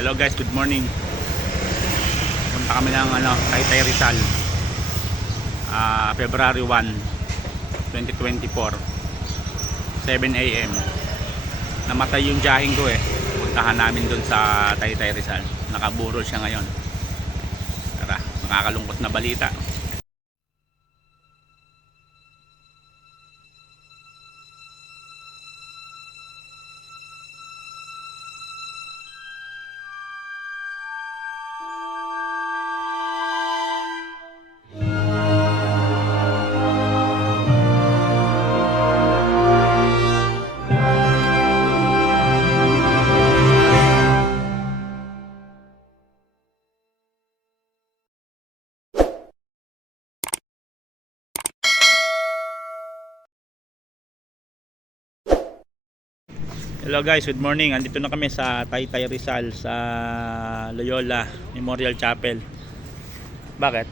Hello guys, good morning. Punta kami ng Taytay Rizal. February 1, 2024. 7 AM. Namatay yung jahing ko eh. Puntahan namin dun sa Taytay Rizal. Nakaburol siya ngayon. Tara, makakalungkot na balita. Hello guys, good morning. Andito na kami sa Taytay Rizal sa Loyola Memorial Chapel. Bakit?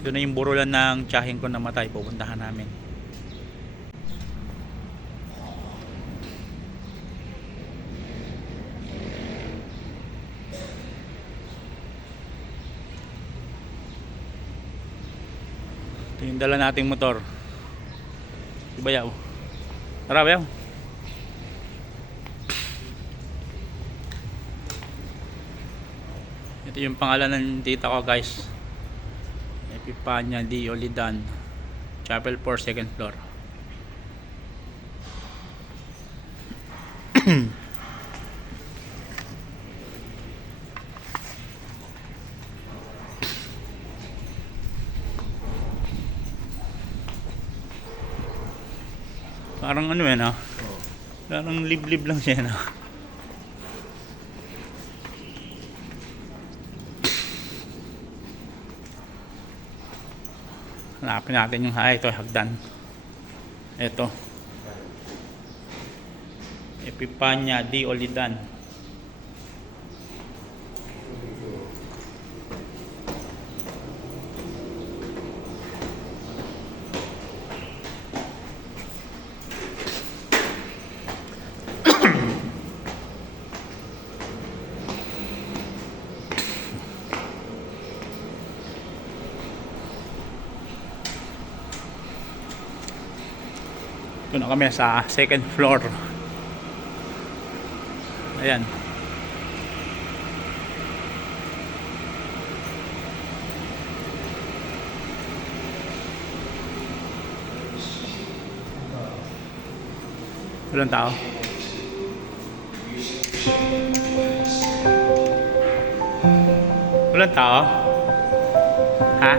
Ito na yung burulan ng tiyahin ko na namatay. Pupuntahan namin. Ito yung dala nating motor. Ibayaw. Tara, bayaw. Ito yung pangalan ng tita ko guys. Epipania D. Olidan, Chapel 4, second floor. Parang ano yan, parang liblib lang siya, Hanapin natin yung ito, hagdan. Ito. Epipania D. Olidan. Ito na kami sa second floor. Ayan. Walang tao. Walang tao? Ha?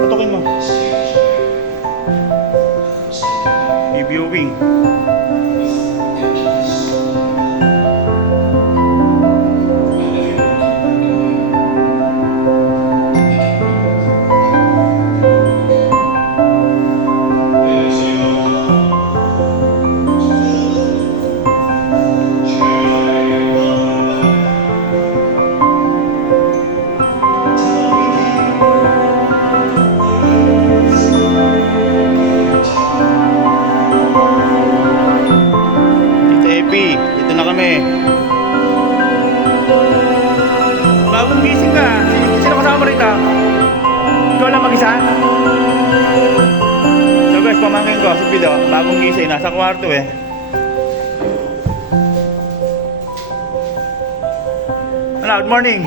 Tutukin mo. I-viewing. Dito na kami. Bagong gising ka. Sino kasama mo rito? Ikaw lang mag-isa? So guys, pamangkin ko si Pido. Bagong gising. Nasa kwarto eh. Ano, good morning.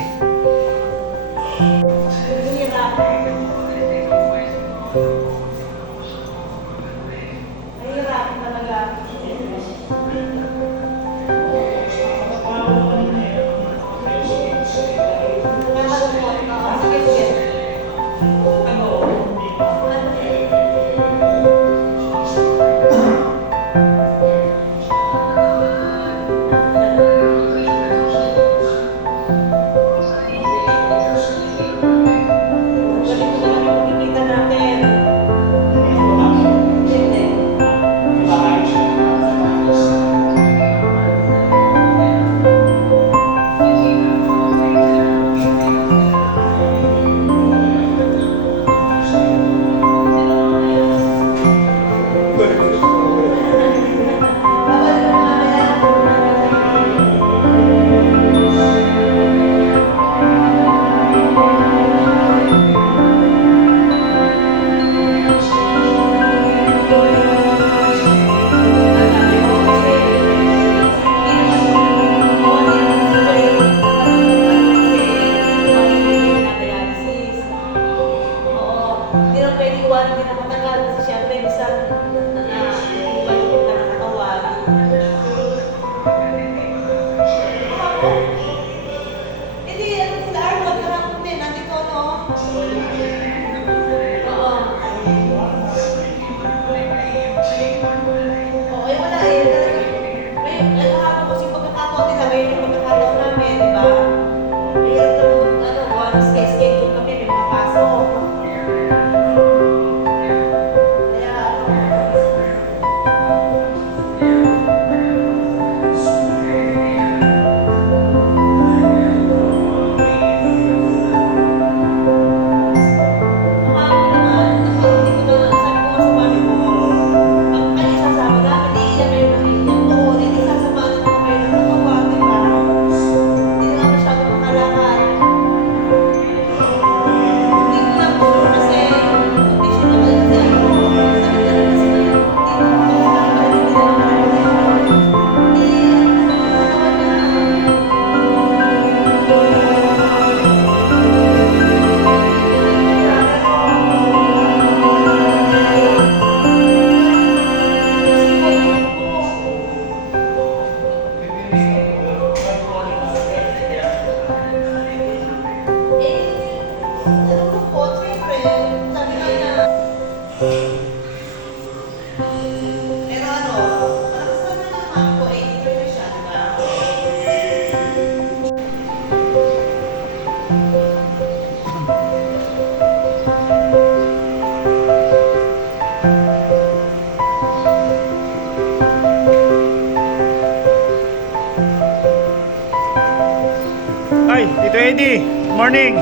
Ay, Tito Eddie. Morning.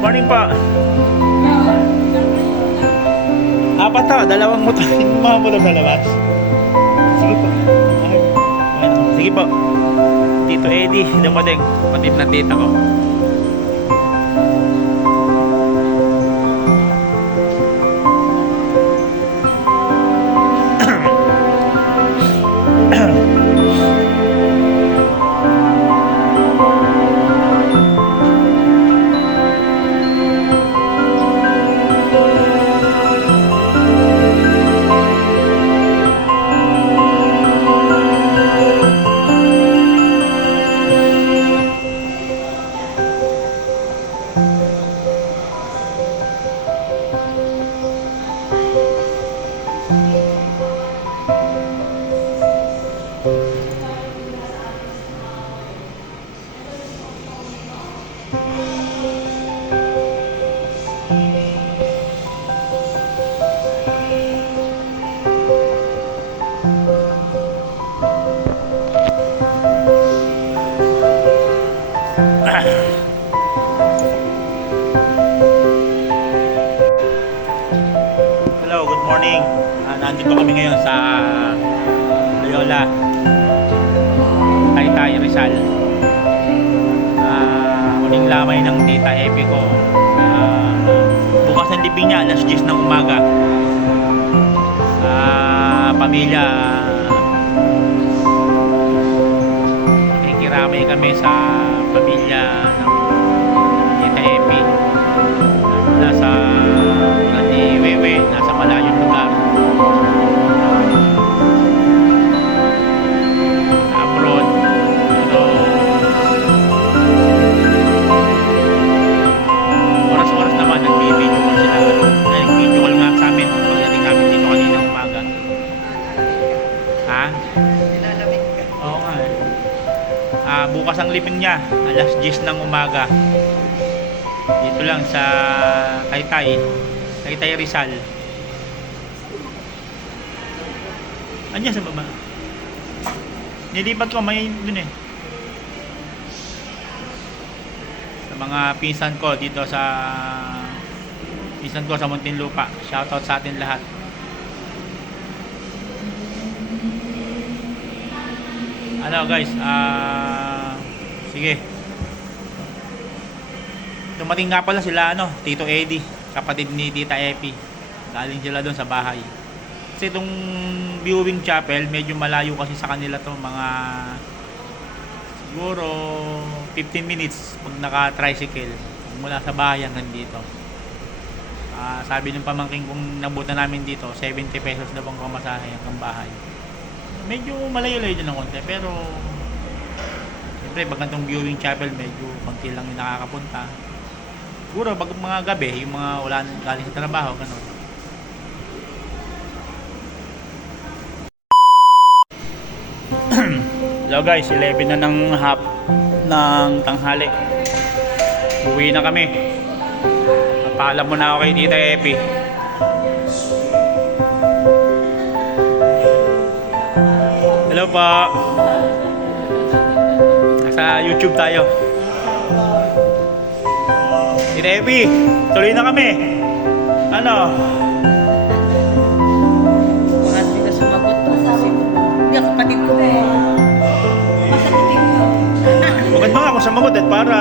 Morning pa. Apat ha, dalawang motor. Mga motor sa labas. Sige po. Sige po. Tito Eddie, dumating. Patid na tita ko. Hello, good morning. Nandito kami ngayon sa Loyola, Taytay, Rizal. Huling lamay ng tita Epi ko. Bukas ng libing niya, alas 10 ng umaga. Pamilya, nakikiramay kami sa pamilya ng tita Epi. Nasa ni Wewe, nasa malayong lugar. Abroad. Pero oras-oras naman nag-video call sila. Nag-video call nga sa amin pagdating namin dito kanina umaga. Ha? Nilalamig ka. Oo nga eh. Bukas ang lipin niya, alas 10 ng umaga. Dito lang sa Taytay Rizal. Andiyan sa baba. Nilipat ko may dun eh. Sa mga pinsan ko dito sa Muntinlupa. Shoutout sa atin lahat. Ano guys, sige. Dumating nga pala sila Tito Eddie, kapatid ni Tita Epi. Galing sila doon sa bahay. Kasi itong viewing chapel, medyo malayo kasi sa kanila to, mga siguro 15 minutes pag naka-tricycle mula sa bahay hanggang dito. Sabi ng pamangking kung nabutan namin dito, 70 pesos daw ang pamasahe hanggang bahay. Medyo malayo-layo din ng konti, pero siyempre pag itong viewing chapel, medyo konti lang yung nakakapunta. Siguro pag mga gabi, yung mga wala galing sa trabaho, ganun. Hello guys, 11 na ng half ng tanghali. Uwi na kami. Napaalam mo na ako kay Tita Epi. Hello po. Nasa YouTube tayo. Tita Epi, tuloy na kami. Ano? Baka hindi ka sumagot. Hindi, kapatid ko eh. Masagutin ko. Maganda nga kung sumagot para...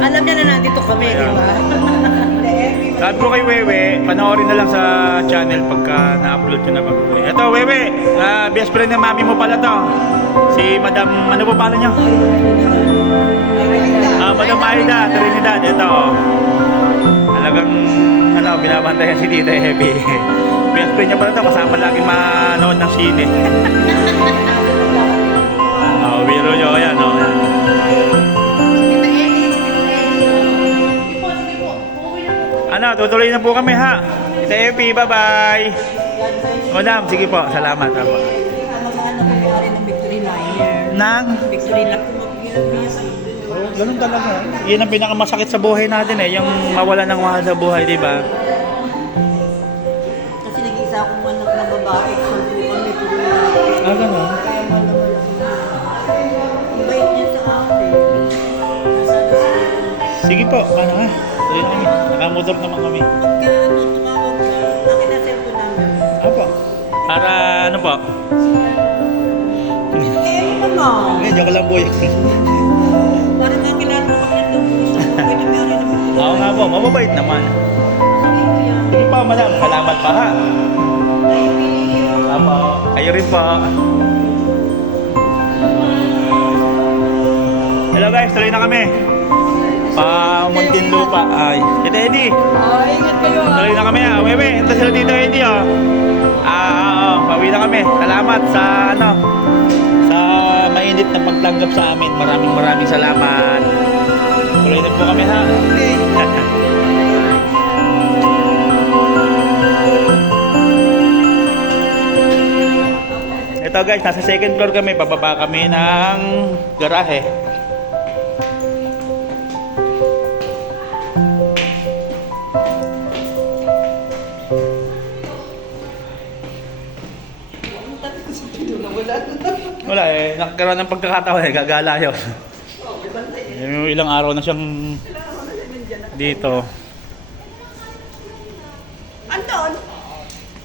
Alam niya na nandito kami, di ba? Sabi ko kay Wewe, panoorin na lang sa channel pagka na-upload ko na pag-uwi. Ito Wewe, best friend ng mami mo pala to. Si Madam, ano po pala niyo? Madam Aida, Trinidad, ito. Talagang, binabantayan si Tita Epi. Best friend niya pala to, kasama lagi manood ng sine. Biro nyo, yan, tutuloy na po kami ha. Tita Epi, bye-bye. Madam, sige po, salamat. Ano nangyari ng victory liner? Nang? Victory liner. Ganun talaga. Yan ang pinakamasakit sa buhay natin yung mawala ng mahal sa buhay, di ba? Kasi nag-isa akong anak na babae. So, kami tuloy. Ganun. Kaya mo naman ako. Ang bait niya sa akin. Sige po, paano ha? Tuloy na kami. Nakamotor naman kami. Kaya ano, tumawag ka. Akin na cellphone namin. Apo. Para ano po? Eh, ano naman? Hindi, joke lang boy. Para makilala ko kami ng puso. Pwede meron naman puso. Oo nga po, mababait naman. Sige kuya. Sige po, madam. Salamat pa ha. Thank you. Apo. Kayo rin po. Hello guys, tuloy na kami. Muntinlupa. Ay, Tito Eddie. Ingat kayo ha. Tuloy na kami ha. Wewe, ito sila Tito Eddie oh. Pauwi na kami. Salamat sa sa mainit na pagtanggap sa amin. Maraming salamat. Tuloy na po kami ha. Ito guys, nasa second floor kami. Bababa kami ng garahe. Wala eh, nakakaroon ng pagkakataon eh, gagala yun. Yung ilang araw na siyang dito.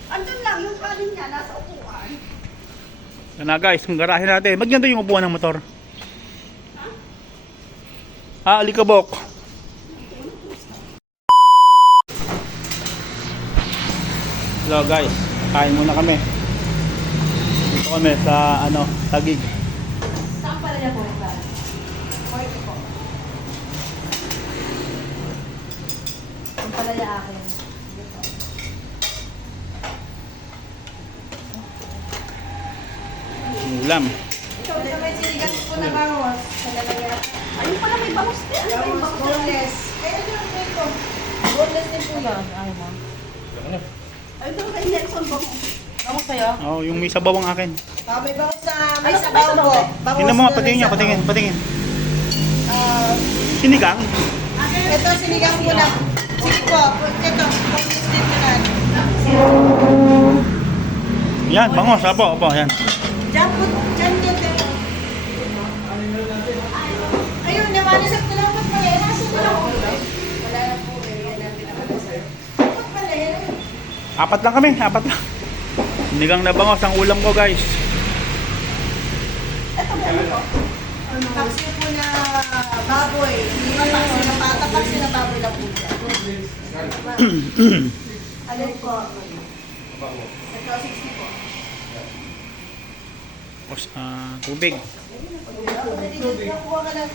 Andon lang yung kanin niya, nasa upuan. Yan na guys, yung garahe natin. Ba't ganito yung upuan ng motor? Alikabok. Hello guys, kain muna kami. Dito kami sa Taguig. Saan pala niya po rin ba? Pwede po. Ang pala niya akin. Ulam. Ikaw na may sinigang po na bangos. Sa lalagyan. Ayun pala may bangos din. Ano ba yung bangos? Boneless. Kaya ano ito? Boneless din po yan. Ay mo. Ay ito kay Nelson bangos. Bangos kayo? Oh, yung may sabaw ang akin. May bangos na may Ano sabaw sabaw po. eh? Bangos Tingnan mo nga, na patingin niya, may sabaw. patingin. Ah, Sinigang? ito sinigang po na. Sige po, ito. Boneless din po na. Yan, bangos. Apo, yan. Diyan po, diyan din. Ayun, namanisap na lang po pala. Nasa na lang po. Wala na po. Yan ang pinakamasal. Dapat pala yan. Apat lang kami, apat lang. Sinigang na bangos ang ulam ko guys. Ito ba ano po? Paksiw po na baboy. Hindi man paksiw na pata. Paksiw na baboy lang po siya. Alin po? Ito, 60 po. Tubig. Kuha ka ng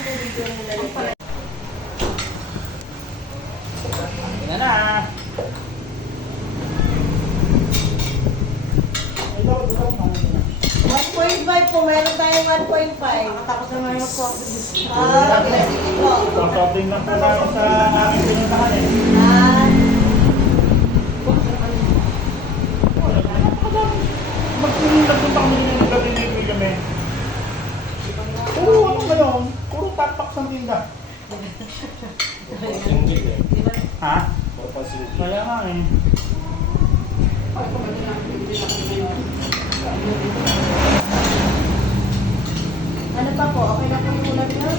tubig yung lalagyan. Yan na. 1.5 po, meron tayong 1.5. Nakatapos na ngayon po. Okay, sige po. Shopping lang po tayo sa aming pinuntahan eh. Magpunta kami ng gabi ni kami. Puro ano ngayon? Puro takpak sa tinda. Ha? Kaya nga eh. Ano pa po? Okay na po yung ulan nyo?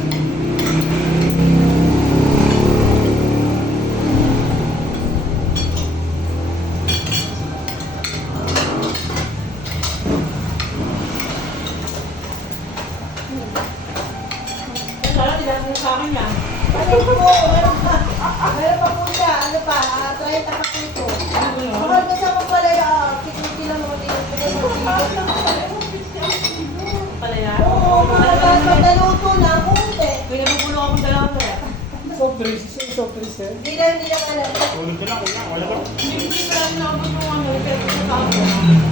Sana tinanong mo sa akin yan. Ano po? Meron pa. Meron pa po siya. Ano pa? 30 pa po ito. Mahal ka sa magpalaya. Kikita lang naman dito. Pala yan. Oo, mahal ka. Pag naluto na, kunti. Kaya nagulo akong dalawa eh. Hindi na alam. Ulit ko lang, wala ba? Hindi ko lang naabot yung ano, pero sa tao.